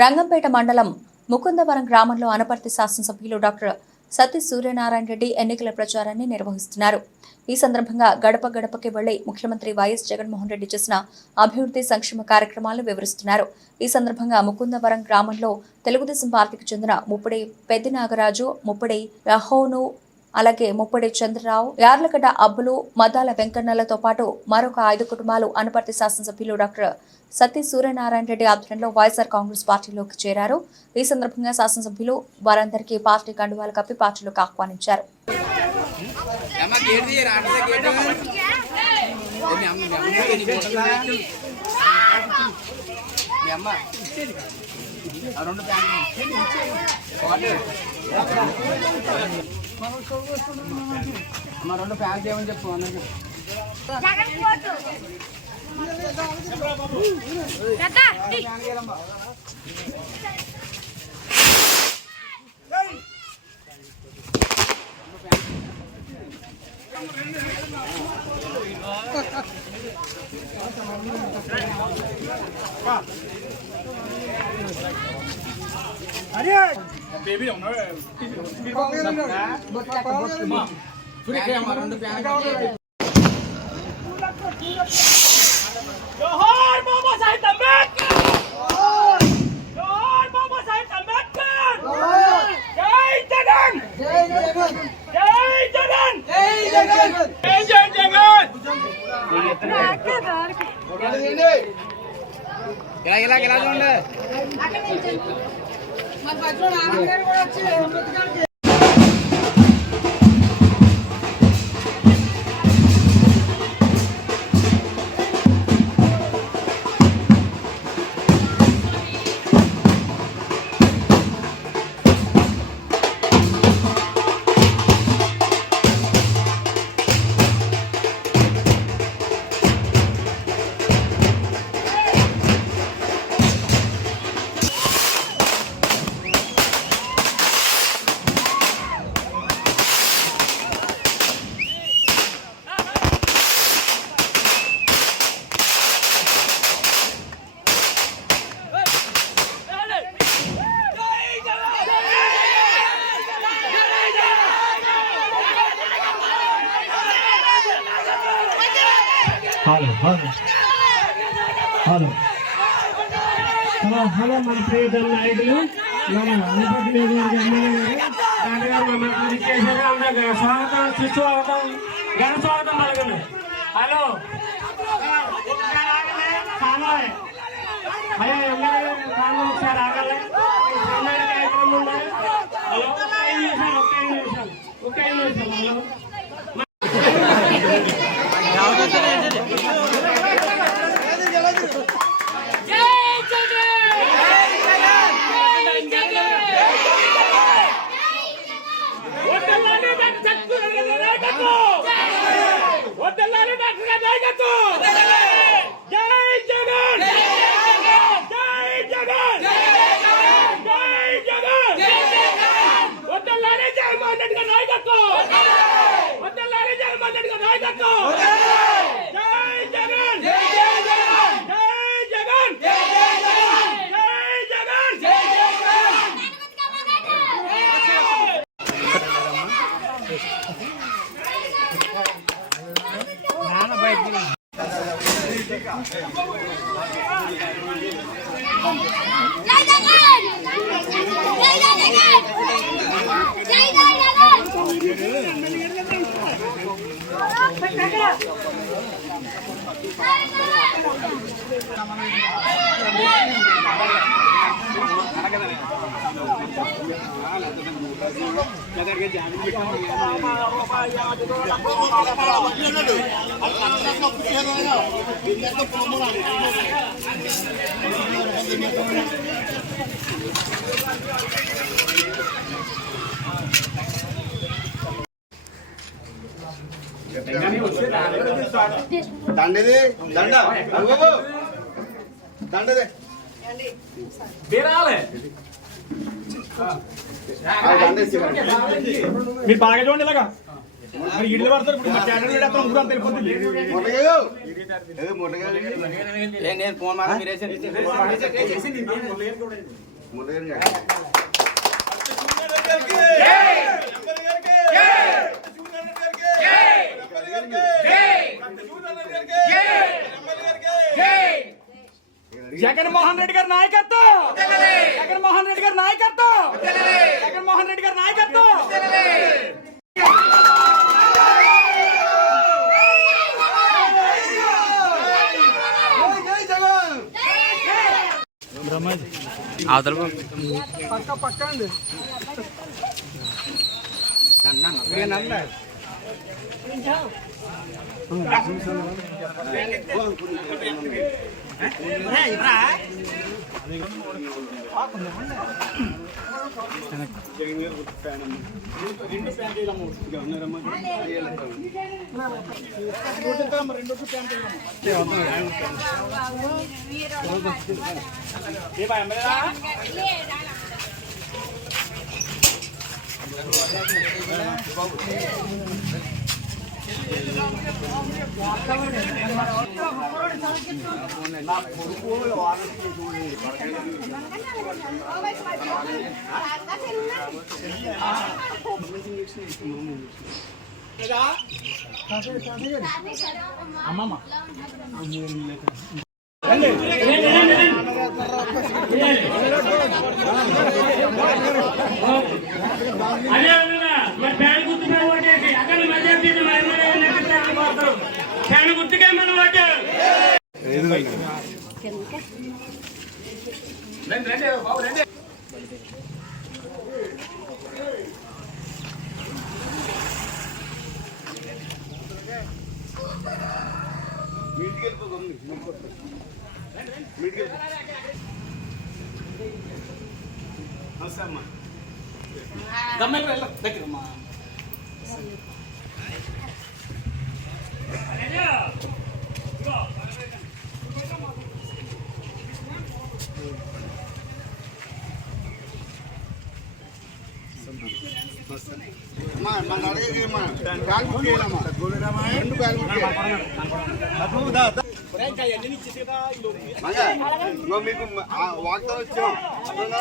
రంగంపేట మండలం ముకుందవరం గ్రామంలో అనపర్తి శాసనసభ్యులు డాక్టర్ సతీ సూర్యనారాయణ రెడ్డి ఎన్నికల ప్రచారాన్ని నిర్వహిస్తున్నారు. ఈ సందర్భంగా గడప గడపకి వెళ్లి ముఖ్యమంత్రి వైఎస్ జగన్మోహన్ రెడ్డి చేసిన అభివృద్ధి సంక్షేమ కార్యక్రమాలను వివరిస్తున్నారు. ఈ సందర్భంగా ముకుందవరం గ్రామంలో తెలుగుదేశం పార్టీకి చెందిన ముప్పిడి పెద్దినాగరాజు, ముప్పిడి రహోను, అలాగే ముప్పిడి చంద్రరావు, యార్లగడ్డ అబ్బులు, మద్దాల వెంకన్నలతో పాటు మరొక 5 కుటుంబాలు అనపర్తి శాసనసభ్యులు డాక్టర్ సతీ సూర్యనారాయణ రెడ్డి ఆధ్వర్యంలో వైఎస్ఆర్ కాంగ్రెస్ పార్టీలోకి చేరారు. ఈ సందర్భంగా శాసనసభ్యులు వారందరికీ పార్టీ కండువాలు కప్పి పార్టీలోకి ఆహ్వానించారు. రెండు ఫ్యాన్స్ ఏమని చెప్పు అరే బేబీ రెండు ఫ్యాన్స్ जोहार बाबा साहेब अंबेडकर जोहार बाबा साहेब अंबेडकर जय जगन जय जगन जय जगन जय जगन जय जगन ఎలా చూడండి మన పత్రం ఆంధ్ర కూడా వచ్చి అంబేద్కర్ హలో మన ప్రియతమ నాయకులు మన అనపర్తి నియోజకవర్గ ఎమ్మెల్యే గారు మనకు చేశారు. అందరూ స్వాగతం సుస్వాగతం ఘన స్వాగతం పలకండి. హలో అయ్యా ఎమ్మెల్యే కాలం ఒకసారి ఆగాలి. కార్యక్రమం ఉండాలి. హలో ఒక్క 5 నిమిషాలు దండది దండ దండదే మీరు బాగా చూడండి ఇలాగా ఇడ్లు పడతారు ఇప్పుడు మా ఛానల్ వీడు అతను ఊరంతా వెళ్ళిపోతుంది. నేను ఫోన్ మాట మీరేసి జగన్మోహన్ రెడ్డి గారి నాయకత్వం, జగన్మోహన్ రెడ్డి గారి నాయకత్వం, జగన్మోహన్ రెడ్డి గారి నాయకత్వం. అమ్మమ్మ అదే మరి ఫ్యాన్ గుర్తుపై ఓటేసి అక్కడ మెజార్టీ ఫ్యాన్ గుర్తుకే మన ఓటు. మీకు వాగ్దానం వచ్చాం. పైన